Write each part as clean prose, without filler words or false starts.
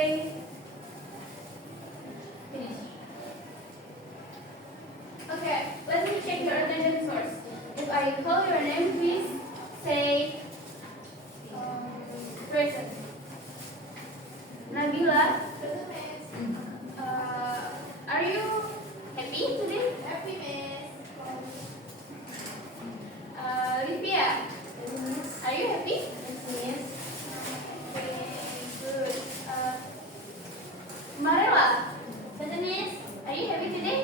say finish. Okay, let me check your attention source. If I call your name, please say present. Nabila, are you happy today? Happy, Miss. Livia, are you happy? Yes. Okay, good. Marela, Miss. are you happy today?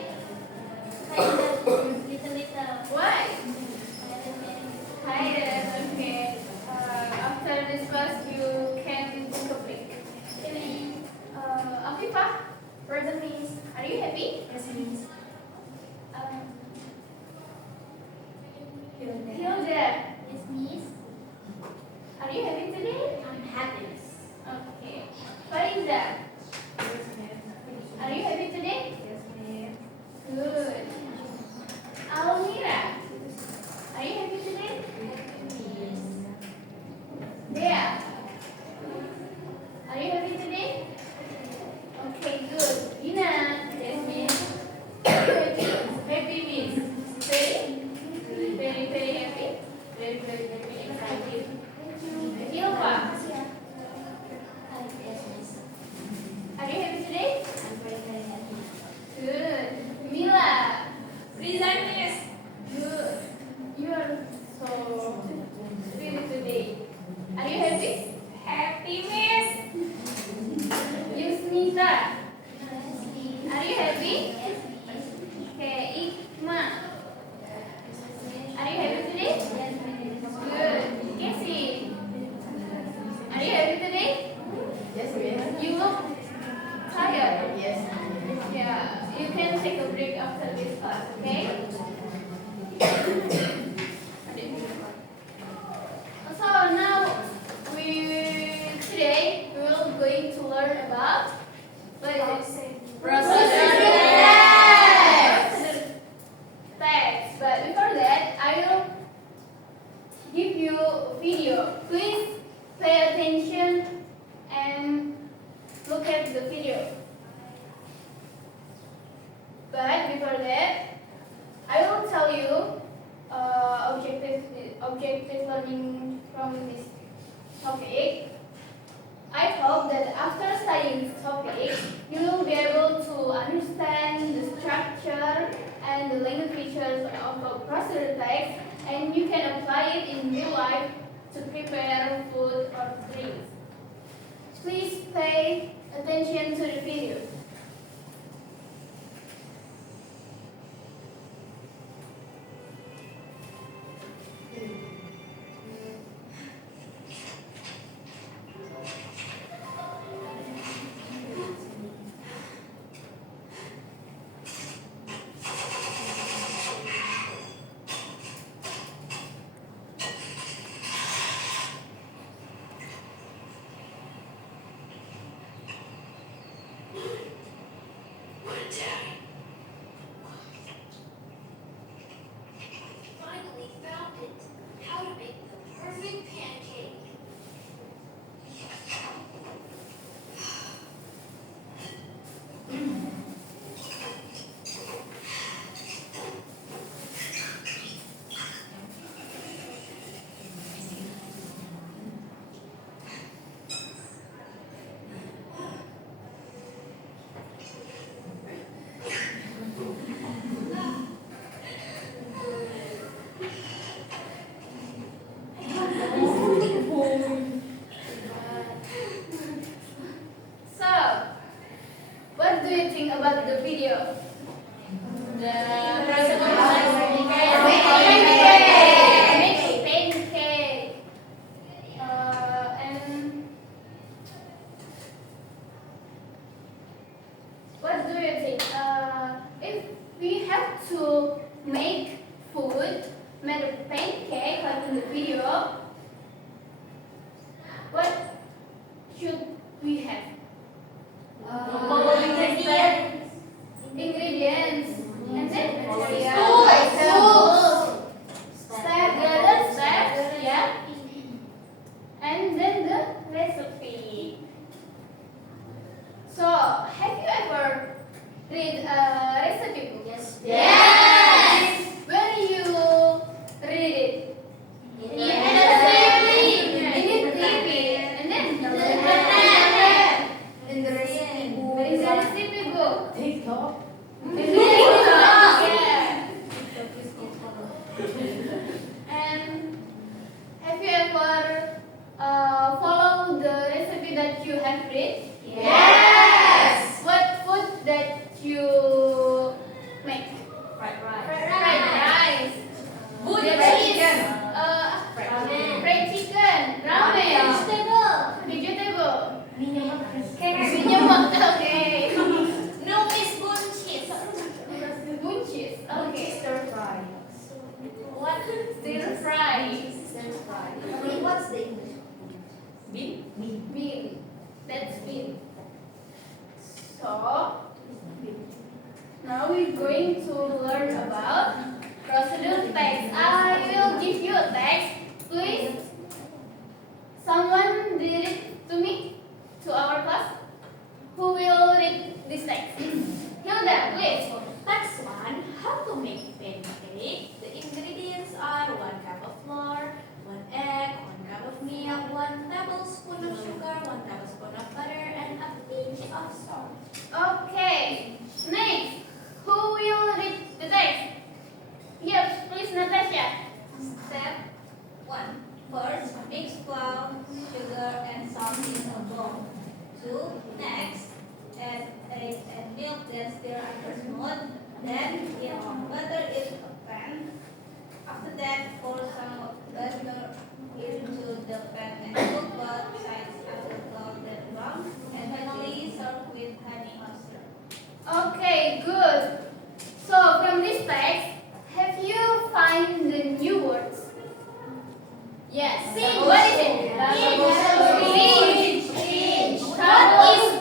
Little. Why? Tired. Okay. After this class, you can take a break. Afifah, Present, Miss. are you happy? Yes, Miss. Hilda, Yes, Miss. are you happy today? I'm happy, Miss. Okay. Fariza, Yes, Miss. are you happy today? Yes, Miss. Good. Almira, are you happy today? Dea, are you happy today? Okay, good. Ina, Yes, Miss. happy miss. Very happy. Very excited. Hilfa, Yes, Miss. are you happy today? I'm very happy. Good. Mila, Present, Miss. good. You are so sweet today. Are you happy? Happy, Miss. Yusnita, Yes, Miss. are you happy? Okay, Ikma, are you happy today? Yes, Miss. Good. Casey, are you happy today? Yes, Miss. You look tired. Yes. Yeah, you can take a break after this class, okay? So now today we will going to learn about what is it? Procedure Procedure text. But before that, I will give you a video. Please pay attention and look at the video. But before that, I will tell you objective learning from this topic. I hope that after studying this topic, you will be able to understand the structure and the language features of a procedure text, and you can apply it in real life to prepare food or drinks. Please pay attention to the video. Finally found it. How to make the perfect pancake. So, what do you think about the video? Pancake. And what do you think? If we have to make food made of pancake like in the video, what should we have? Ingredients. And then 2. Next, add egg and milk, then stir until smooth. Then butter in a pan. After that, pour some butter into the pan and cook both sides until golden brown. And finally, serve with honey mustard. Okay, good. So from this text, have you find the new words? Yes. What is it? Pinch. What is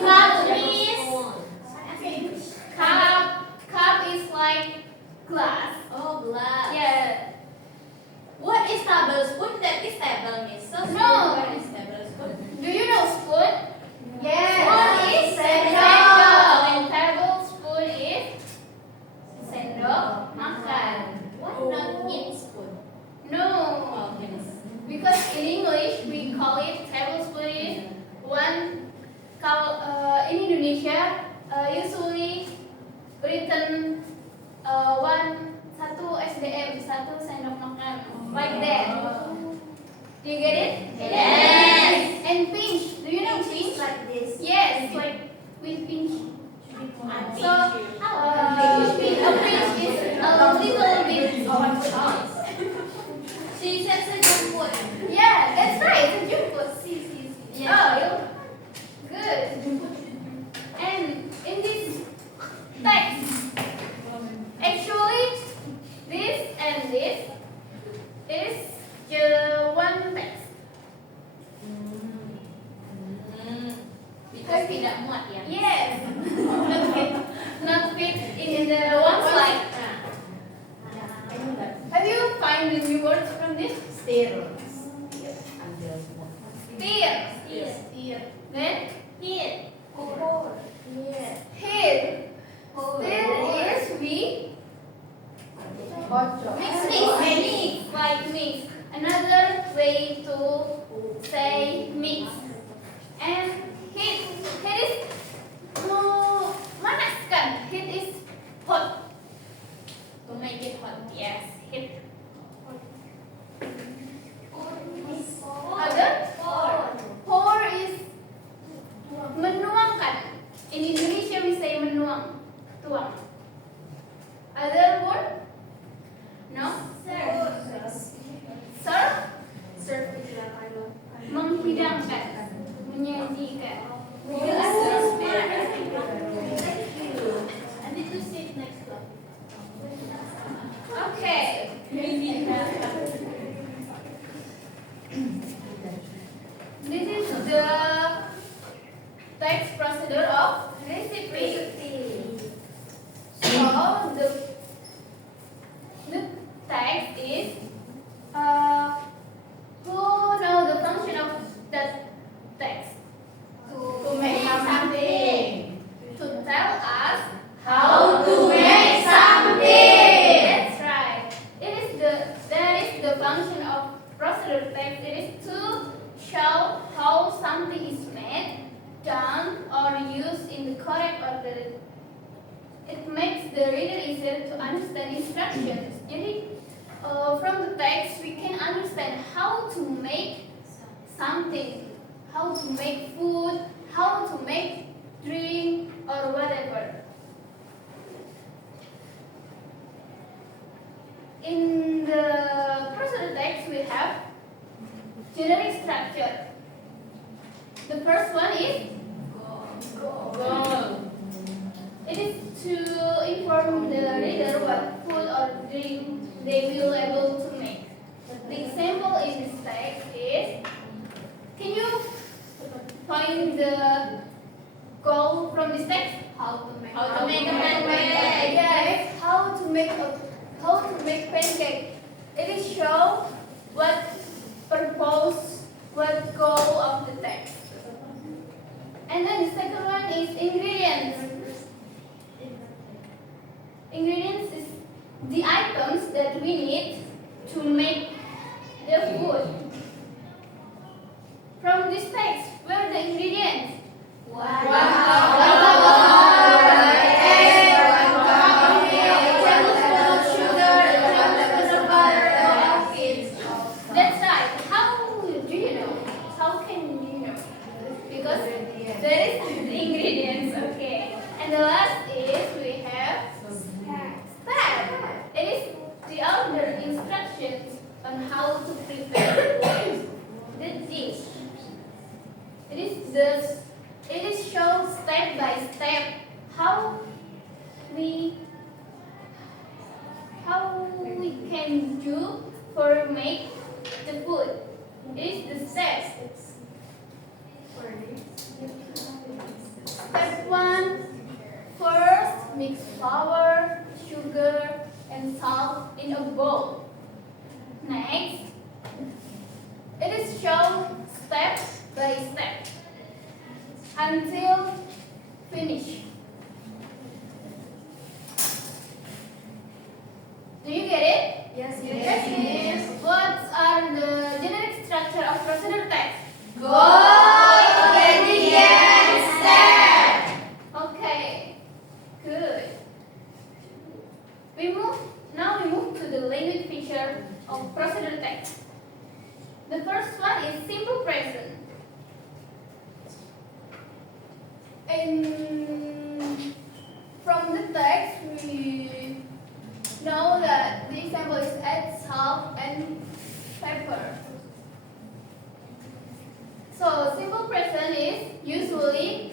cup? Cup is like glass. Oh, glass. Yeah. What is tablespoon? That is table, Miss. So No. what is tablespoon? Do you know spoon? Yes. Spoon is sendok. And tablespoon is sendok makan. What not in spoon? No. Oh, yes. Because in English we call it tablespoon is one. In Indonesia usually written satu SDM, satu sendok makan, like that. Do you get it? Yes. And pinch, do you know pinch? Like this. Yes, like with pinch. So How? a pinch is a little bit. She said sejemput. Yeah, that's right. Sejemput. Yes. Oh, good. And in this text, actually, this and this is just one text. Because tidak muat ya. Yes, not fit in the one slide. Have you find the new words from this? Stir. Steer. Then Hit. hit. There is we mix. Like mix. Another way to say mix. And hit is manaskan. Hit is hot. To make it hot. Yes, hit. Other pour is menuangkan. In Indonesia we say menuang, tuang. Other word? No? Serve. Menghidangkan, menyajikan. I need to sit next to. Okay. This is the text procedure of recipe. So the text is who know the function of that text? To make something. To tell us How to make something. That's right. That is the function of procedure text. It is to show how something is made, done, or used in the correct order. It makes the reader easier to understand instructions. Jadi, from the text we can understand how to make something, how to make food, how to make drink, or whatever. In the procedure text we have generic structure. The first one is goal. It is to inform the reader what food or drink they will able to make. The example in this text is, can you find the goal from this text? How to make a pancake. Yes, how to make pancake. It is show what purpose, what goal of the text. And then the second one is ingredients. Ingredients is the items that we need to make the food. From this text, where are the ingredients? That's right. How do you know? How can you know? because there is the ingredients. Okay. And the last is we have step. It is the order instructions on how to prepare the dish. It is shown step by step how we can do for make the food. It is the steps. Step 1. First, mix flour, sugar, and salt in a bowl. Next, it is shown step by step until finish. Do you get it? Yes, Yes. What are the generic structure of procedure text? Goal, ingredient, step. Okay, good. Now we move to the language feature of procedure text. The first one is simple present. And from the text we know that the example is add salt and pepper. So simple present is usually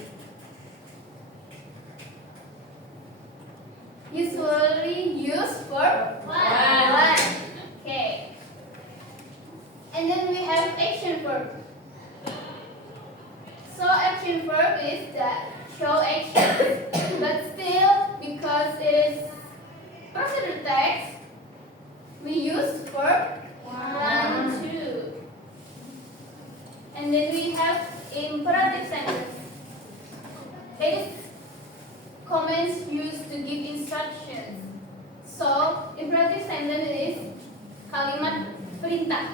used for one. Okay. And then we have action verb. So action verb is that show action, but still because it is procedure text, we use verb 1, 2. And then we have imperative sentence. It is commands used to give instructions. So imperative sentence is kalimat perintah.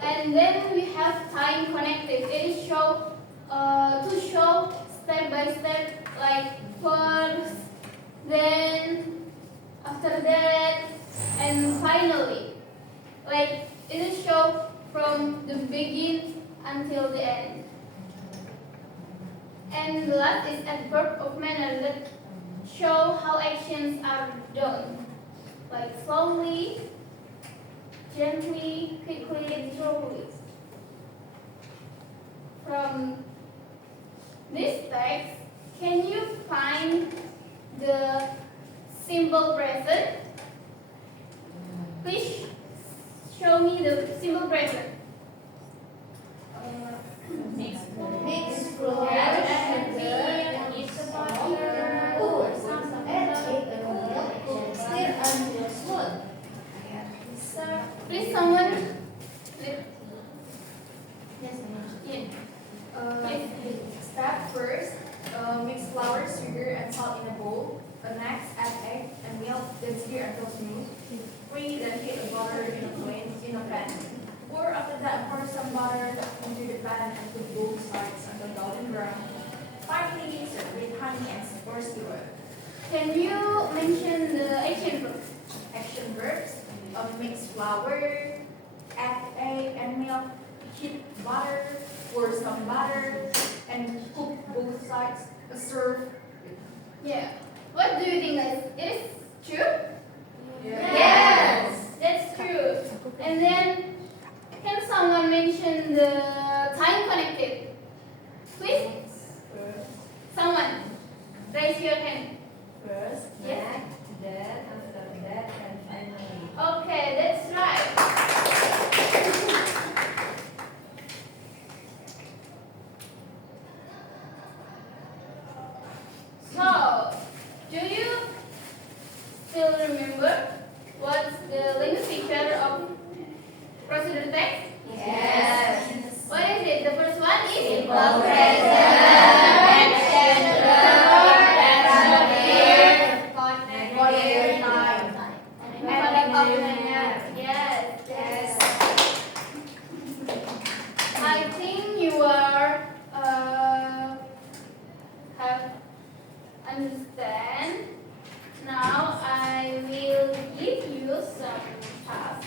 And then we have time connected. It is to show step by step, like first, then, after that, and finally. Like it is show from the begin until the end. And the last is adverb of manner that show how actions are done, like slowly, gently, quickly, slowly. From this text, can you find the simple present? Please show me the simple present. Mix flour, Please someone. Step first, mix flour, sugar, and salt in a bowl. Next, add egg and milk, then stir until smooth. 3. Then heat the butter in a pan. 4. After that, pour some butter into the pan and cook both sides until golden brown. Finally, serve with honey and or syrup. Can you mention the action verbs? Action verbs: mix flour, add egg and milk, heat butter, pour some butter, and cook both sides. Serve. Yeah. What do you think, guys? It is true? Yes. That's true. And then, can someone mention the time connected? Please? Someone. Raise your hand. First, Yes. then, after that, and finally. Okay, that's right. So, do you still remember what's the language feature of procedure text? Yes. What is it? The first one is Simple present, action verb, And what is your time? Yes. I think you are have understand. Now I will give you some tasks.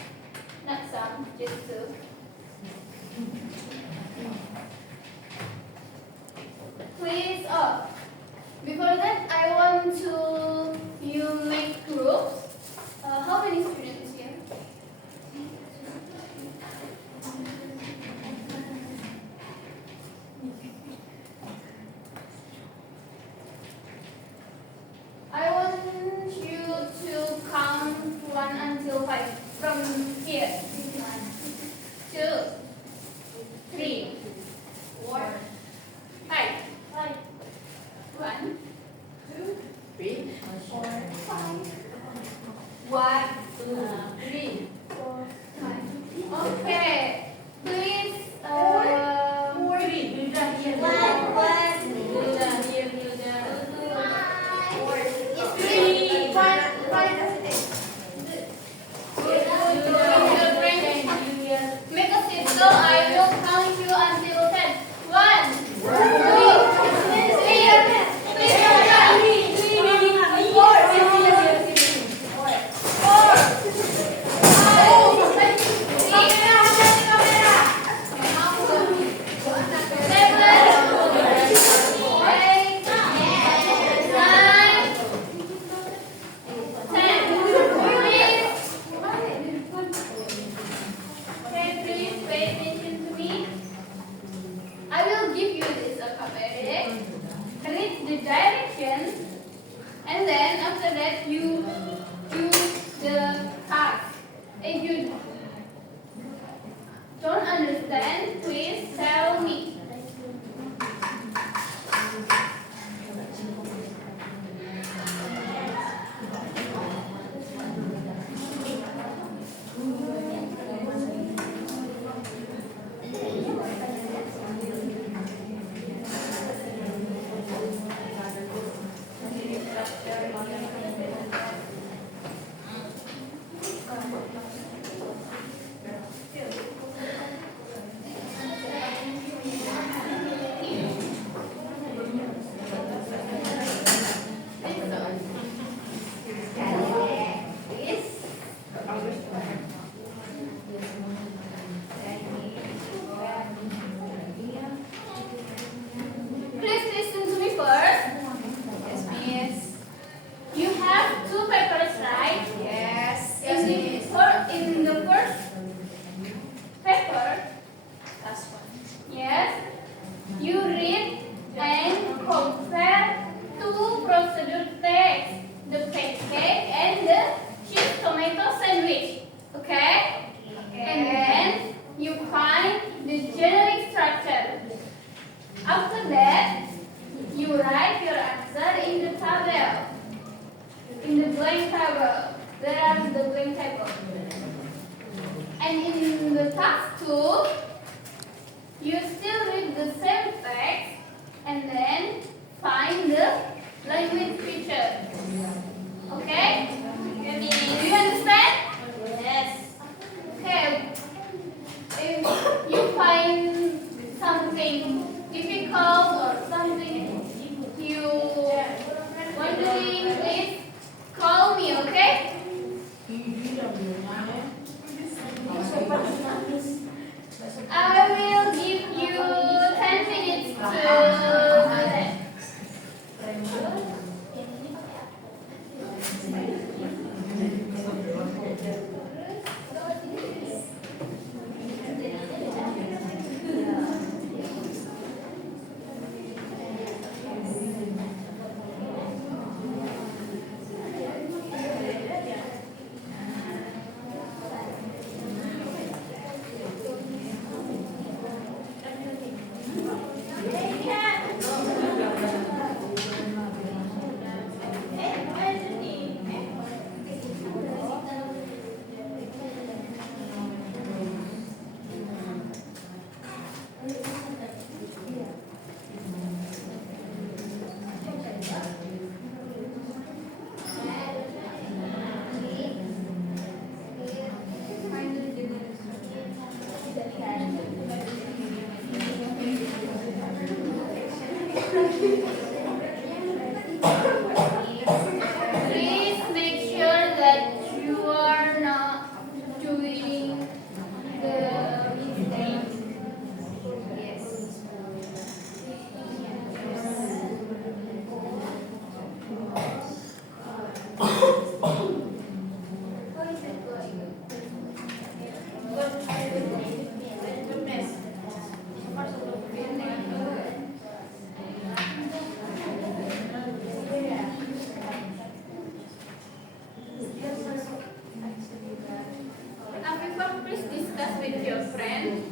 Okay. 2, 3, 4, 5. 1, 2, 3, 4, 5. 1, 2, 3. 4, 5. Okay. Please. Make a seat so I will count you until 10. 1, 2, Okay, please pay attention to me. I will give you this alphabet. Read the directions, and then after that you do the task. If you don't understand, please tell me. Please listen to me first. Yes, miss. You have 2 papers, right? Yes. In the first paper, yes, you read and compare 2 procedure text, the pancake and the cheese tomato sandwich. Okay? And then you find the generic structure. After that, you write your answer in the table. In the blank table. There are the blank table. And in the task 2, you still read the same text and then find the language feature. Okay? Do you understand? Yes. Okay. If you find something difficult or something you wondering, please call me, okay? I will give you 10 minutes to that. discuss with your friend.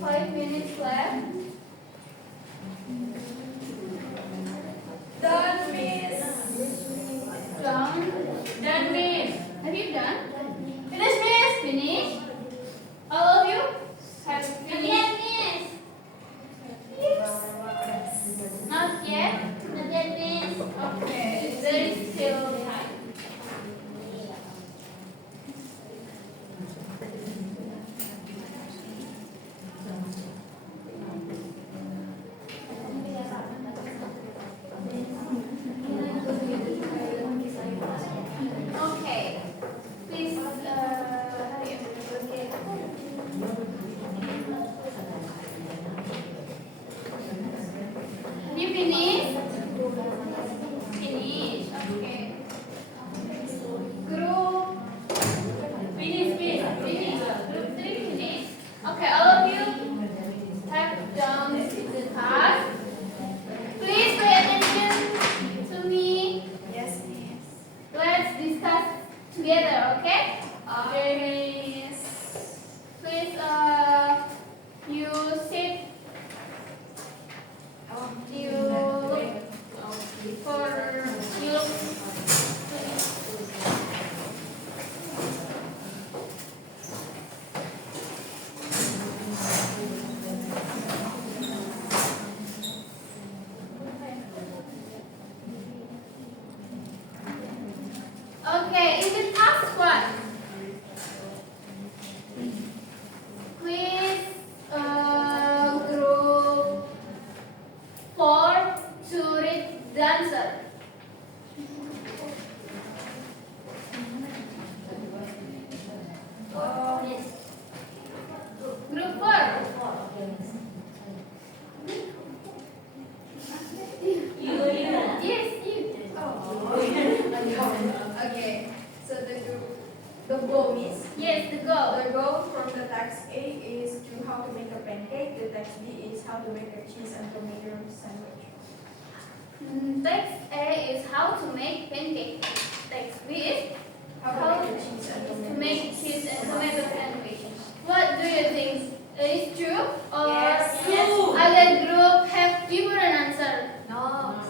Five minutes left. Done, Miss. Done. Done, miss. Have you done? Finish, miss. Finish. All of you have finished. Miss. Not yet. Not yet, Miss. Okay. There is still time. Okay. Please, hurry up. Have you finished? Finish. Okay. Group. Finish. Group 3 finish. Okay, all of you have done the task. Please pay attention to me. Yes, Miss. Let's discuss together, okay? Okay, Miss. Please, you sit. You for you. Okay, in the task one, please group 4 to read the answer. Group 4. Yes, you. Okay. So the goal, Miss. Yes, the goal. The goal from the text A is to how to make a pancake. The text B is how to make a cheese and tomato sandwich. Text A is how to make pancake. Text B is How to make a cheese and to tomato. make cheese and tomato sandwich. What do you think? Is true or Yes. true? Other group have different answer. No.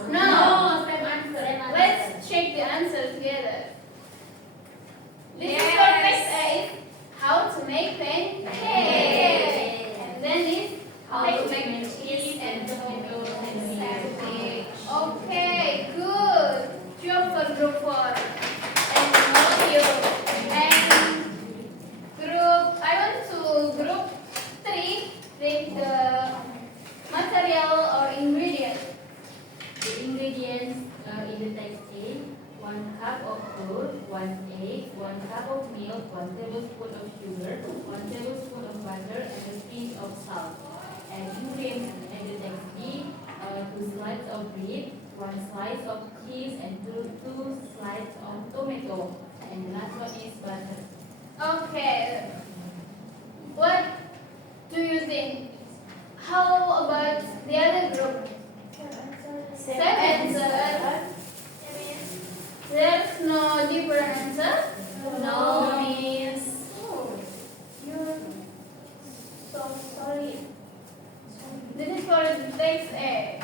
No. Same answer. Let's check the answer together. This is Yes. for text A is how to make pancake. And then is how to make cheese and tomato sandwich. Okay, good. Job for group 4. And all of you. And group, I want to group 3 with the material or ingredient. The ingredients in the text A: 1 cup of flour, 1 egg, 1 cup of milk, 1 tablespoon of sugar, 1 tablespoon of butter, and a pinch of salt. And ingredients in the text B: 2 slices of bread, 1 slice of cheese, and 2 slices of tomato. And the last one is butter. Okay. What do you think? How about the other group? Same answer. There's no different answer? No. Miss. Oh, you're so sorry. This is for text A.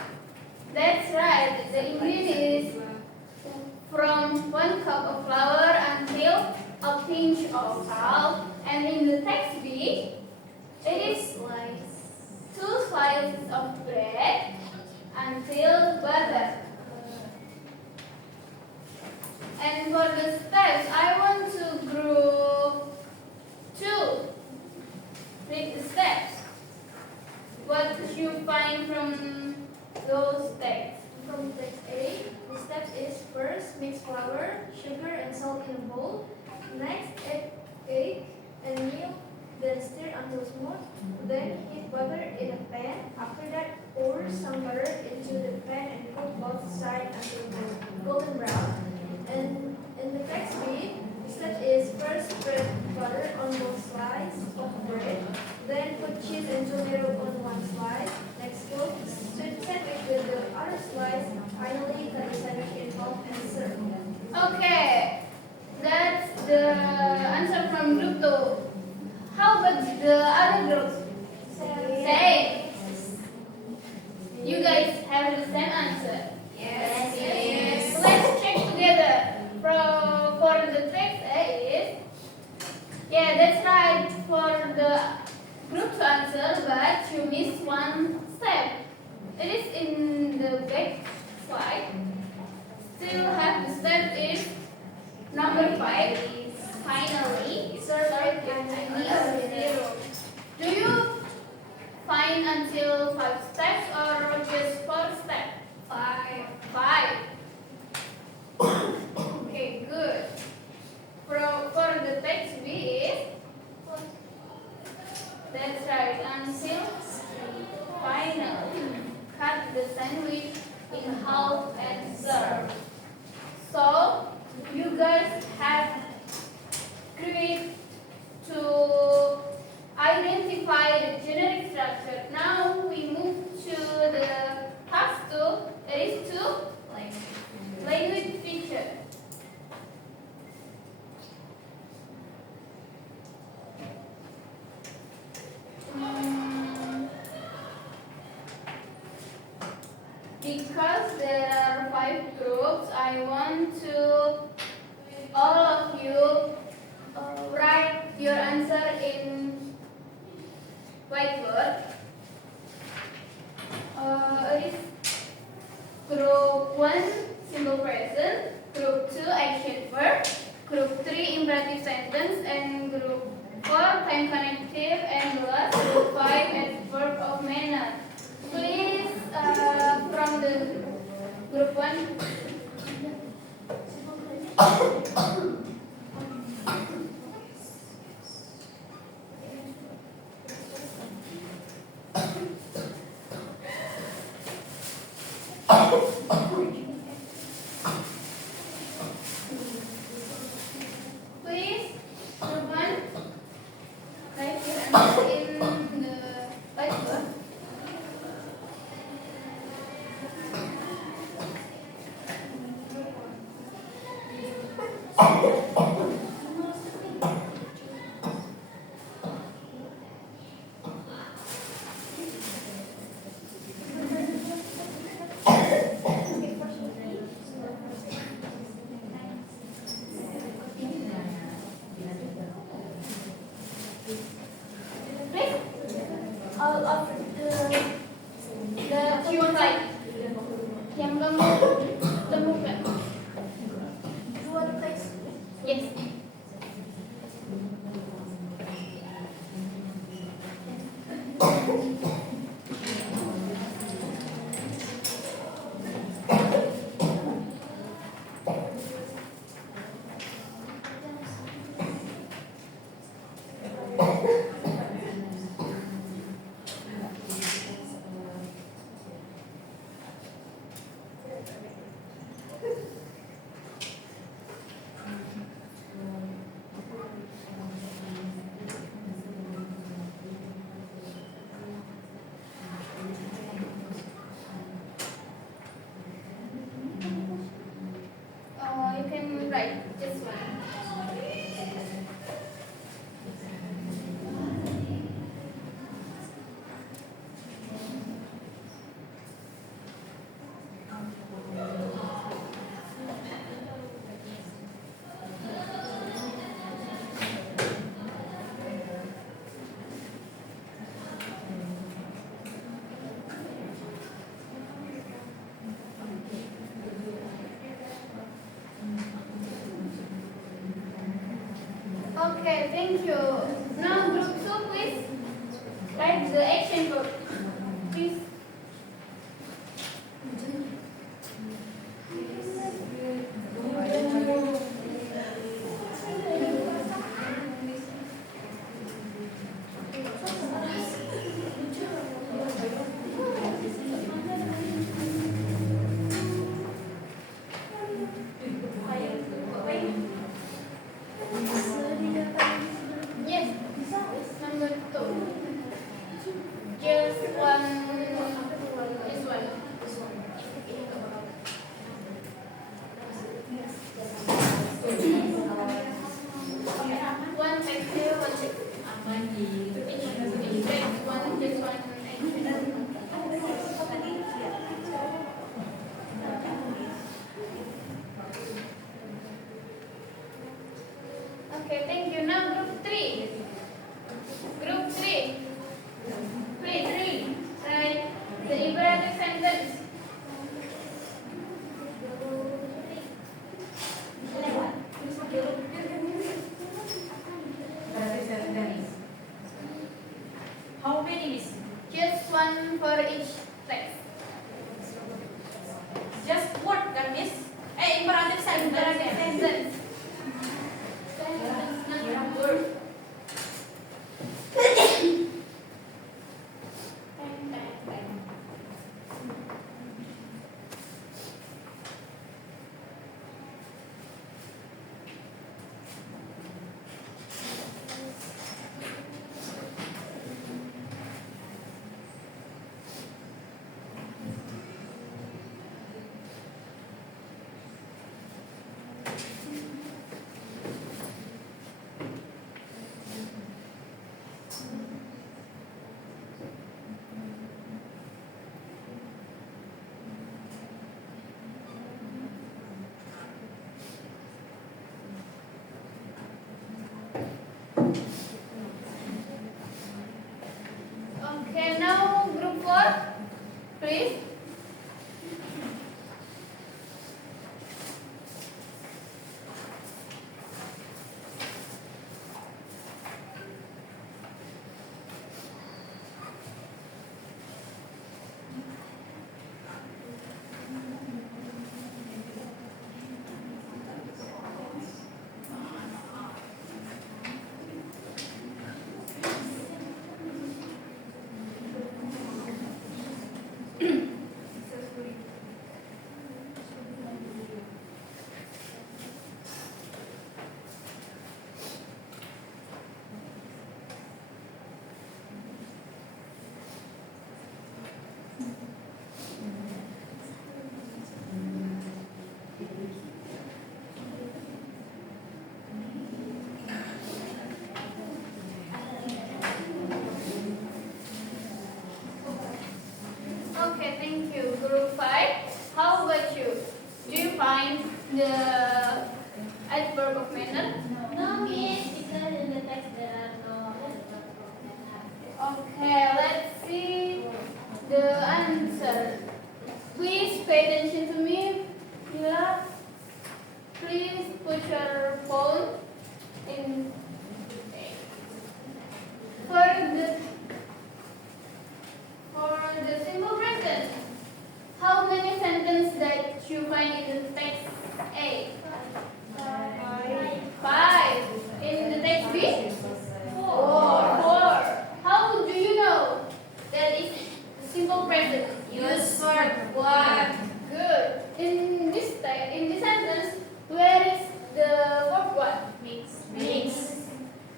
That's right. The ingredient is from 1 cup of flour until a pinch of salt. And in the text B, it is 2 until butter. And for the steps, I want to group 2. Read the steps. What did you find from those texts? From text A, the steps is first mix flour, sugar, and salt in a bowl. Next, add egg and milk, then stir until smooth. Then heat butter in a pan. After that, pour some butter into the pan and cook both sides until golden brown. And in the text B, the step is first spread butter on both sides of bread. Then put cheese and tomato on one slice. Next, fold sandwich with the other slice. Finally, cut the sandwich in half and serve. Okay, that's the answer from group 2. How about the other groups? Same. You guys have the same answer. Yes. Let's check together. For the text A is, yeah, that's right for the group 2 answer, but you missed one step. It is in the back slide. Still have the step is number 5. Finally, serve until 0. Do you find until 5 steps or just 4 steps? 5. Okay, good. For the text B is, that's right, until finally cut the sandwich in half and serve. So you guys have create to identify the generic structure. Now we move to the task 2. That is to language feature. Because there are 5 groups, I want to all of you write your answer in whiteboard. It is group 1 simple present, group 2 action verb, group 3 imperative sentence, and group 4 time connective, and last group 5 adverb of manner. Please from the group 1. Please, group 1, write your answer in the whiteboard. Please, all of the Q5 yang kamu temukan. Dua teks. Yes. Okay, thank you. Now group 2, please. Write the action verb. Please. Yes, number 2. Just one. This one. One picture, one picture. Aman di Just one action. Okay, thank you. Now group 3. Group 3. Please read. Write the imperative sentence. How many is Just one for each text. just word kan Miss? Imperative Imperative sentence. Not word. Okay, now group 4, please. Okay, thank you. Group 5, how about you? Do you find the adverb of manner? No, Miss, because in the text there are no adverb of manner. Okay, let's see the answer. Please pay attention to me, Mila. Please put your phone in. For the simple present, how many sentences that you find in the text A? 5. In the text B? 4. How do you know that it's simple present? use word what? Good. In this sentence, where is the verb what? Mix.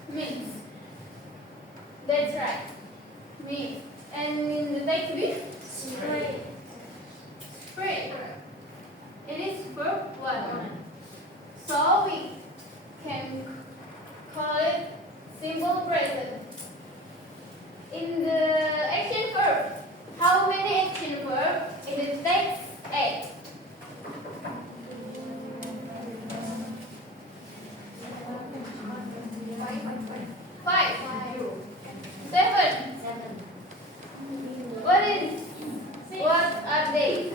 Mix. That's right. Mix. And in the text B? Spray. Spray. It is verb what? So we can call it simple present. In the action verb, how many action verbs in the text A? 5. 7. What are they?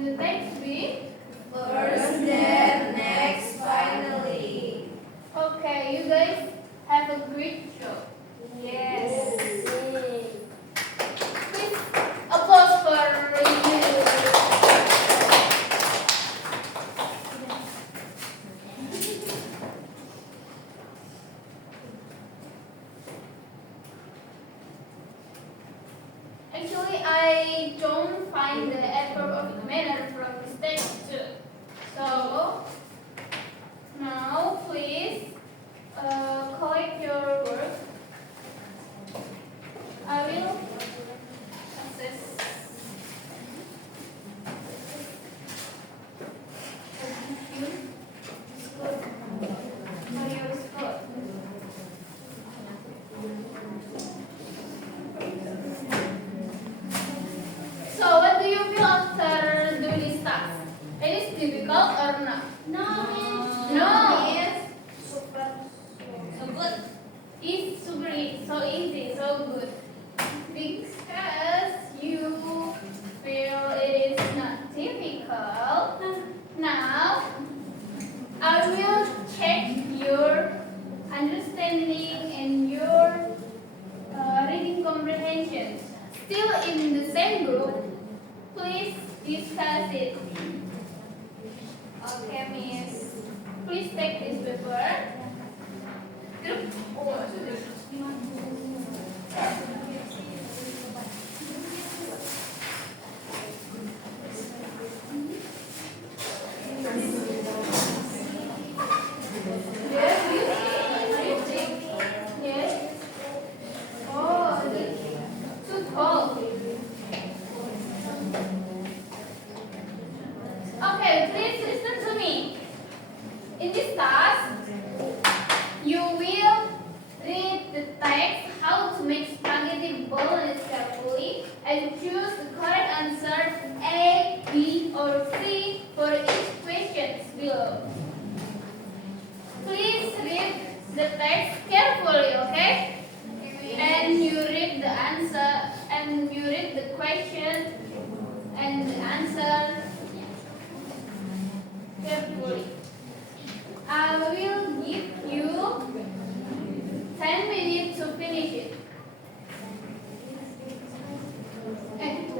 in the text be? First, then, next, finally. Okay, you guys have a great job. Yes. Please applause for you. Actually, I don't find the adverb of manner from this text too. So now please collect your work. I will assess. You score for your score. So what do you feel after doing this task? It is difficult or not? No. No. Yes. Super. So good. It's so easy, so good. Because you feel it is not difficult. Now, I will check your understanding and your reading comprehension. Still in the same group, please discuss it. Okay, Miss. Please take this paper. Group. Yes, music. Yes. Oh, too tall. Okay, please listen to me. In this task, you will read the text how to make spaghetti bolognese carefully and choose the correct answer A, B, or C for each question below. Please read the text carefully, okay? And you read the answer, and you read the question and the answer carefully. I will give you 10 minutes to finish it.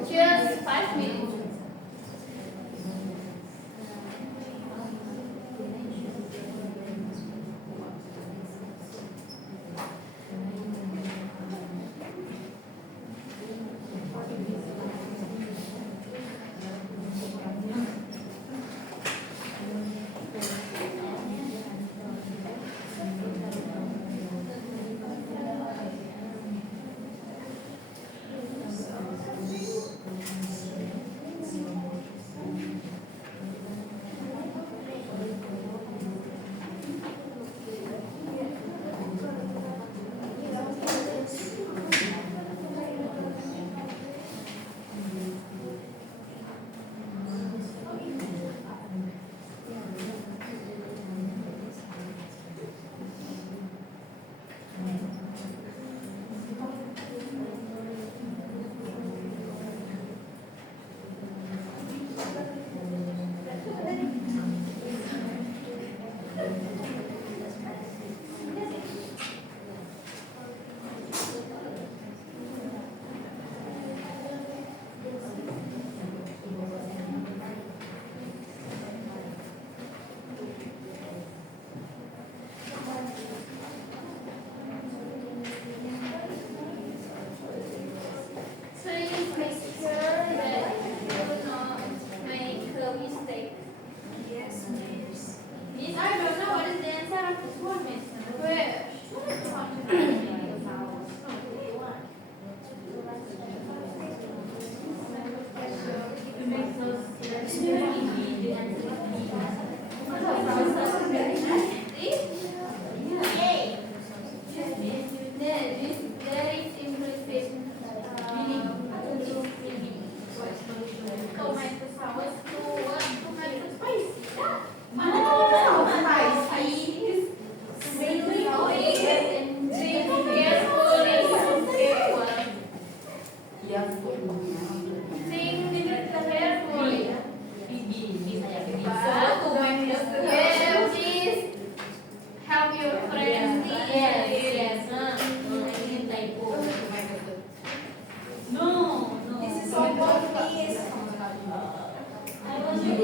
Just 5 minutes.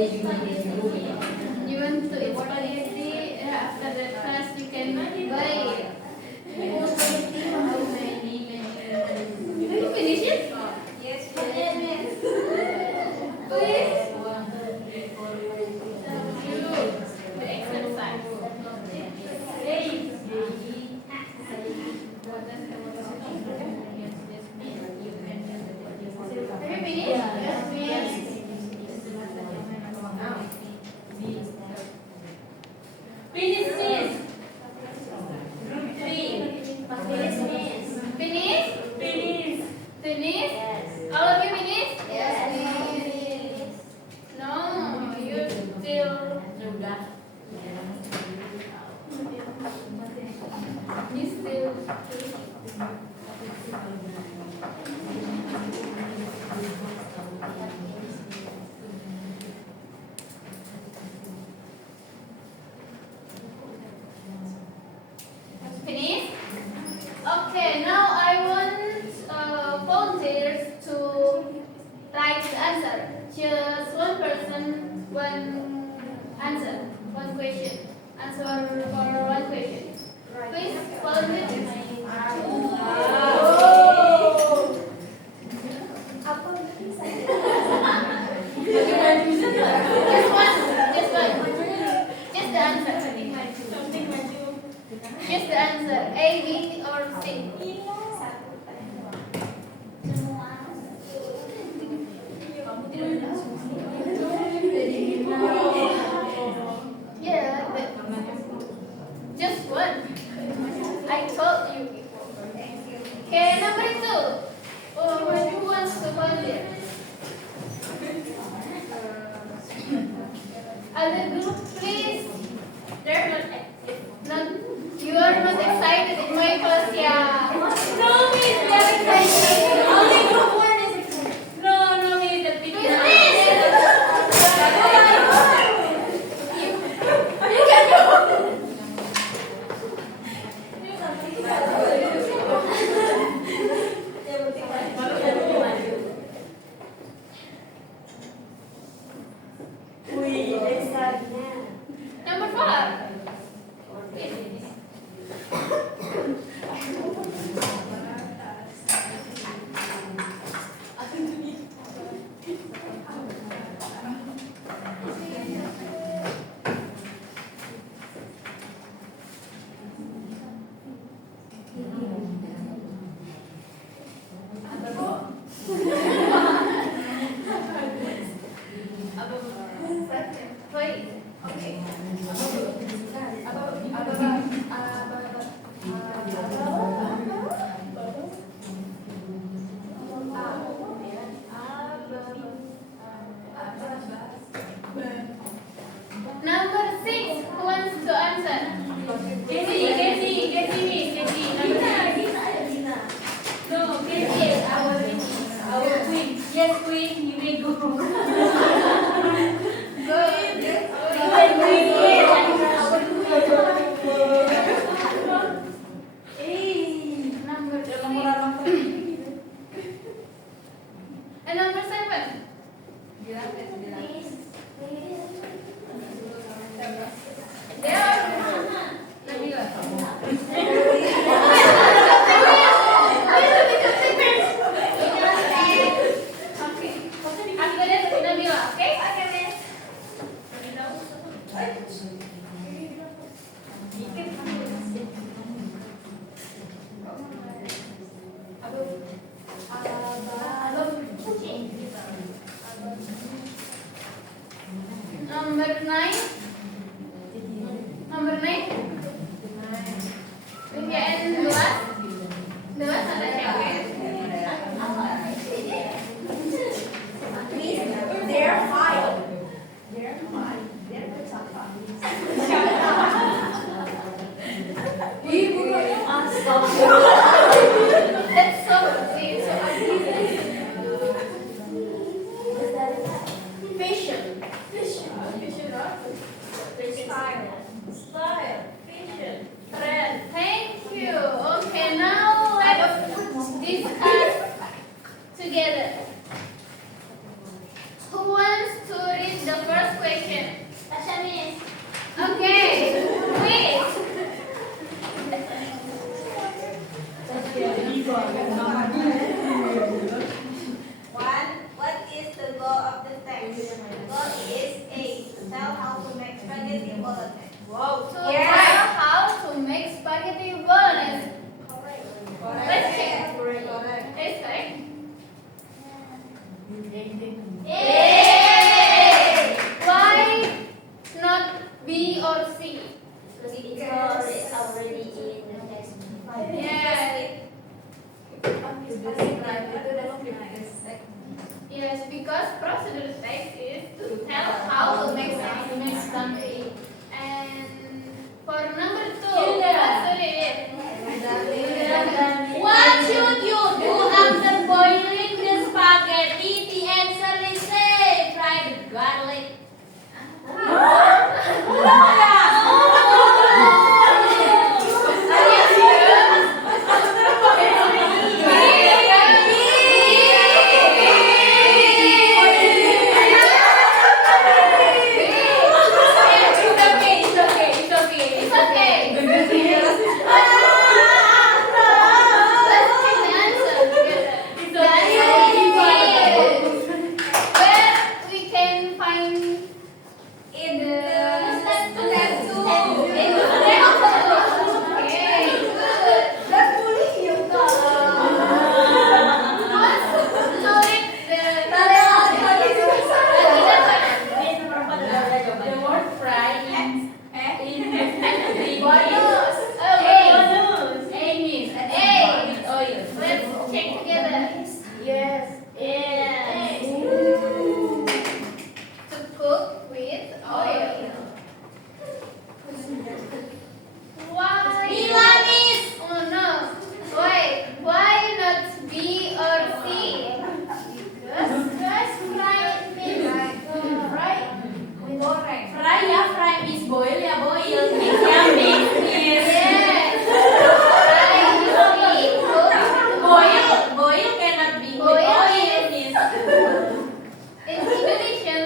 You want to eat spaghetti? After that class, you can buy it. Did you finish it? Yes, Please. You the exercise. Have you finished? Yes, miss. Finish, miss. Group 3. Finish? Finish. Finish? Yes. All of you finish? Yes, miss. No, you still. Sudah. You still. Finish? Okay, now I want volunteers to write the answer. Just one person, one answer, one question. Answer for one question. Please volunteer. Just one. Just the answer. Just the answer. A, B, or C. Yeah, but just one. I told you before. Okay, number 2. Who wants to volunteer? Other group, please. They're not active. Not, you are not excited in my class, yeah. No, miss, they're excited. Only group 1 is excited. No, miss, the teacher. Number 4. Wait. Okay. Number 6. Who wants to answer? Casey, number 6. No, Casey is our queen. Yes, queen, you may go. And number 7. They are okay. After that, Nabila, okay? Number 9. Number 9. Okay, and the last. The last ada siapa? They're five. That's so sweet, so ugly. Patient. spaghetti bolognese. Wow. To tell how to make spaghetti bolognese. Let's check. Correct. Is correct? Yay! Why not B or C? Because it's already in the textbook. Yes. Yes, because procedure text is to tell how to make something. And for number 2, answer it. What should you do after boiling the spaghetti? The answer is A. Fry the garlic. It's okay. Let's check the answer together. The answer is where we can find In the the step two. step two. Okay, good. The word fry in Bonus. A means A. with oil. Let's check together. Yes. Yes. To cook with oil. Why? Milanis. Oh no. Why not B or C? Because fry means fry with goreng. Fry ya, fry means boil ya, boil. Mix ya, mix. Yes. Yes. Fry is cook. Boil cannot be with Boil oil, is- miss. In Indonesian,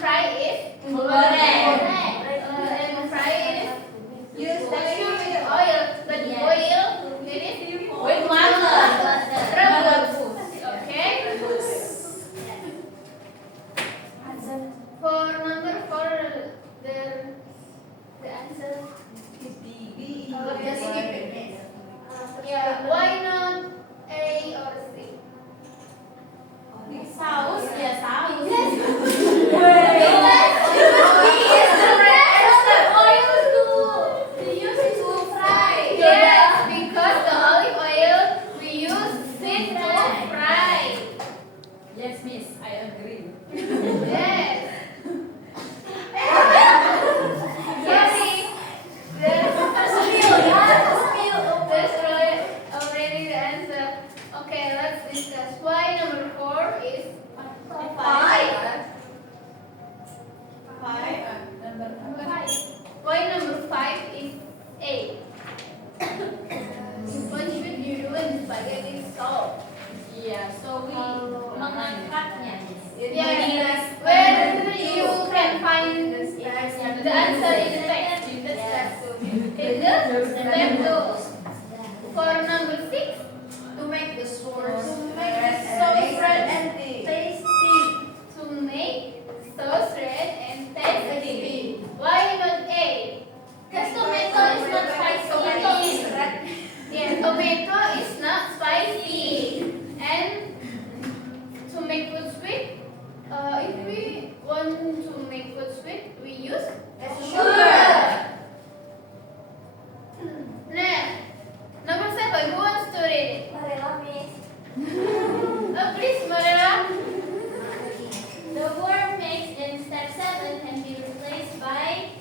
fry is Goreng. And fry is Use the cook with oil, but Yes. boil it is With butter. rebus. Okay. For number 4, the answer. Just skip it, miss. Yeah. Why not A or C? Saus ya, saus. Yes, because the olive oil we use it to fry. Yes, miss, I agree. Yes. Sorry. There's already the answer. Okay, let's discuss why number 4 is 5. Why number 5 is A? What should you do when spaghetti sauce? Iya, so we mengangkatnya. Yes, where you can find the answer in the text. In the step 2. For number 6, To make the sauce sauce red and tasty. to make sauce red and tasty. Why not A? Because tomato is not spicy. Tomato is red. Yeah, tomato is not spicy. And to make food sweet, if we want to make food sweet, we use sugar. Nah, number 7, who wants to read it? Oh, please, Marilla. The word mix in step 7 can be replaced by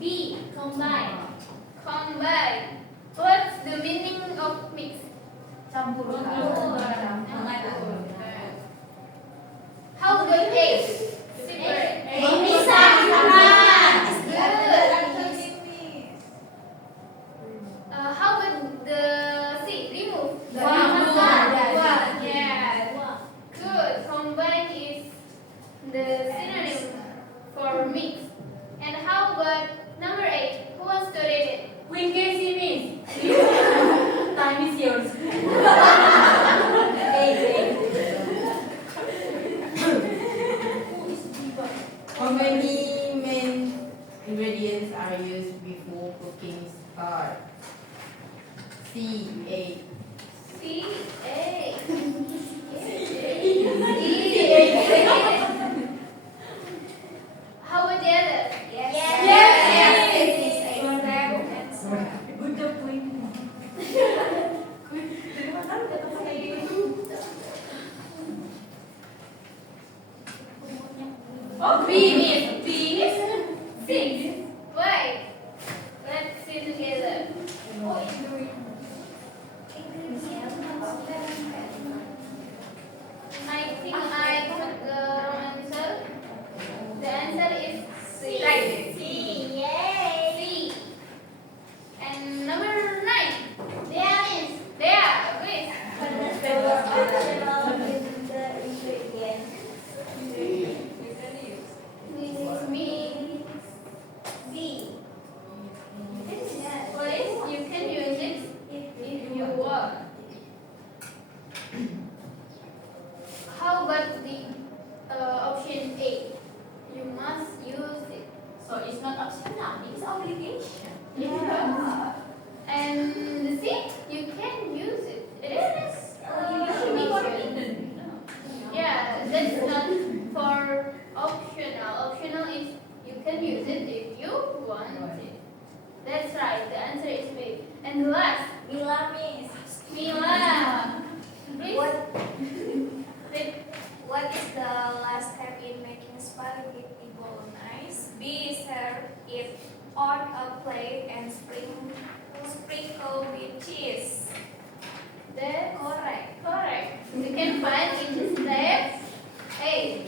B, combine. Combine. What's the meaning of mix? Campur. How about A? Secret. Memisahkan. How about the C? Remove. Yes. Good. Combine is the synonym for mix. And how about number 8? Who wants to read it? Queen Casey, miss. Time is yours. How many main are used before cooking starts? C. Egg. C, A. How about the other? Yes. Yes. Correct answer. Oh, B is six. Why? Let's see together. I think I put the wrong answer. The answer is C. C. Yay. C. And number 9. There is. There. Please. There was optional in the ingredients. This is me. B. Please, you can use it if you want. How about the option A? You must use it. So it's not optional, it's obligation. Yeah. And the C, you can use it. It is obligation. Yeah, that's not for optional. Optional is you can use it if you want it. That's right. The answer is B. And the last, Miss. Mila. Please. Read. What is the last step in making spaghetti bolognese? B. Serve it on a plate and sprinkle with cheese. That's Correct. correct. You can find in the steps A.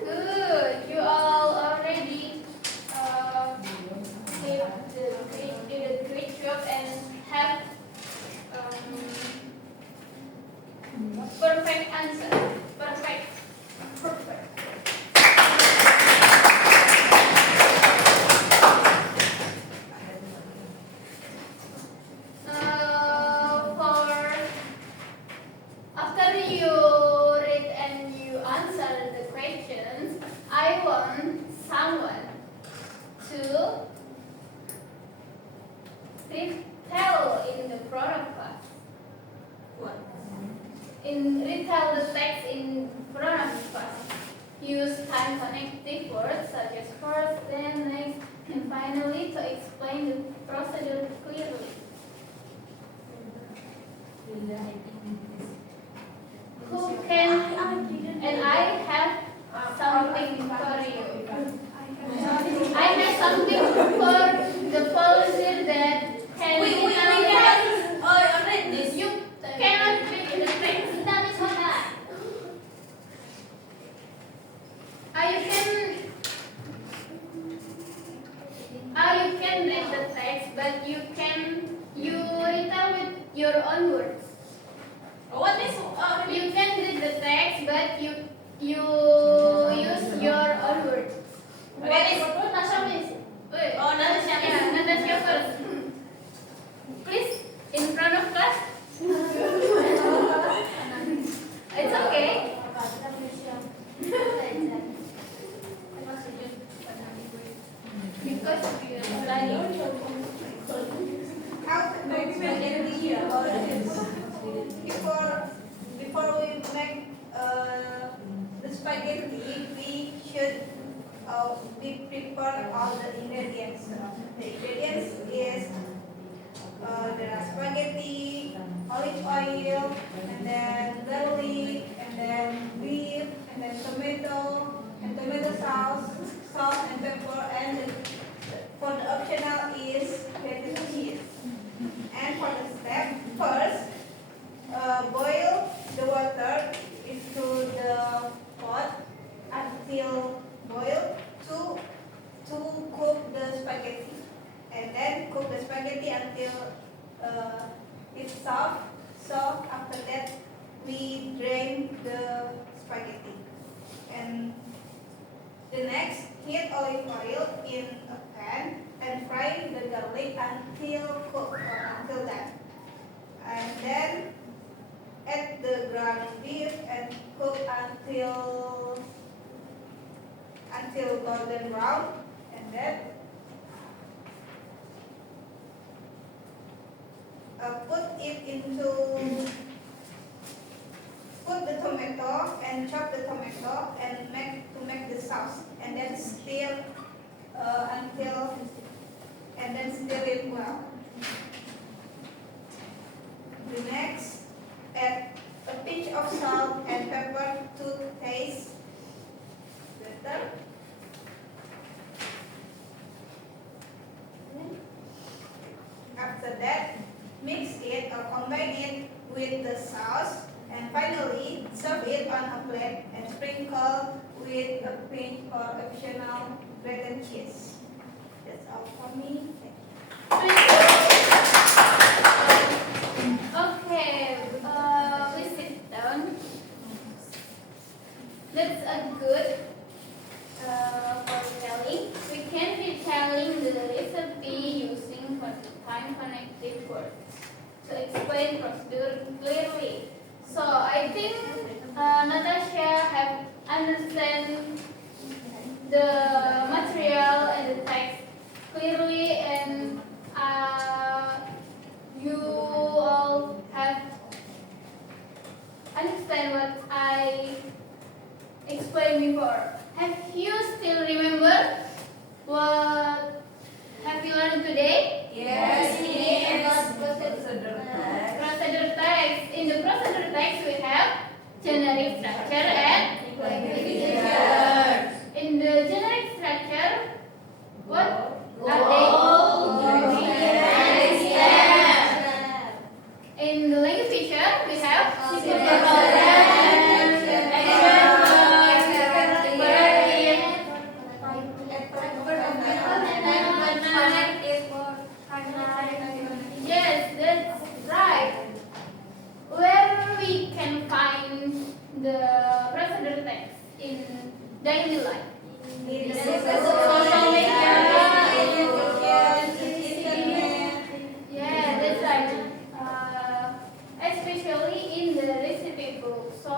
Good. You all already did a great job and have perfect answer. Perfect. Perfect. For after you read and you answer the questions, I want someone to retell in the front of class. What? Retell the text in front of the class. Use time connective words such as first, then, next, and finally to explain the procedure clearly. Who can? And I have something for you. I have something for the policy that can We cannot. Oh, I read this. you cannot read the text. You can read the text, but you retell with your own words. What is? You can read the text, but you use your own words. What is? Natasha is. Wait. Oh, Natasha. Yeah, Natasha first. Please, in front of class. It's okay. Because we are studying. How to make spaghetti before we make the spaghetti, we should we prepare all the ingredients. The ingredients is there are spaghetti, olive oil, and then garlic, and then beef, and then tomato, and tomato sauce, salt and pepper, and for the optional is grated cheese. And for the step, first, boil the water into the pot until boil to cook the spaghetti, and then cook the spaghetti until it's soft. So after that, we drain the spaghetti, and the next, heat olive oil in a pan and fry the garlic until cooked or until done. And then add the ground beef and cook until golden brown, and then put the tomato and chop the tomato and make the sauce, and then stir and then stir it well. The next, add a pinch of salt and pepper to taste better. After that, mix it or combine it with the sauce, and finally serve it on a plate and sprinkle with a pinch or optional grated cheese. That's all for me. Okay, please sit down. That's a good storytelling. We can be telling the recipe using time connected words to explain procedure clearly. So I think Natasha have understand the material and the text clearly, and you all have understand what I explained before. Have you still remember what have you learned today? Yes, Procedure text. In the procedure text we have generic structure and in the generic structure, what are they? In the language feature we have simple Yes, that's right. Where we can find the procedure text in daily life. In the social media. Yeah, that's right. Especially in the recipe book. So,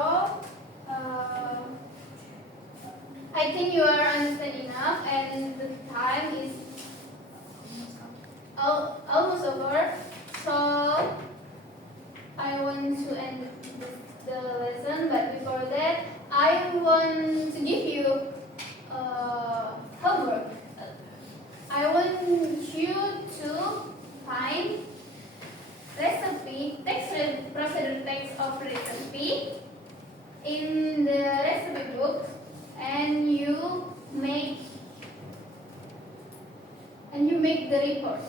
I think you are understand enough, and the time is almost over. So, I want to end the lesson, but before that, I want to give you homework. I want you to find procedure text of recipe in the recipe book, and you make the report.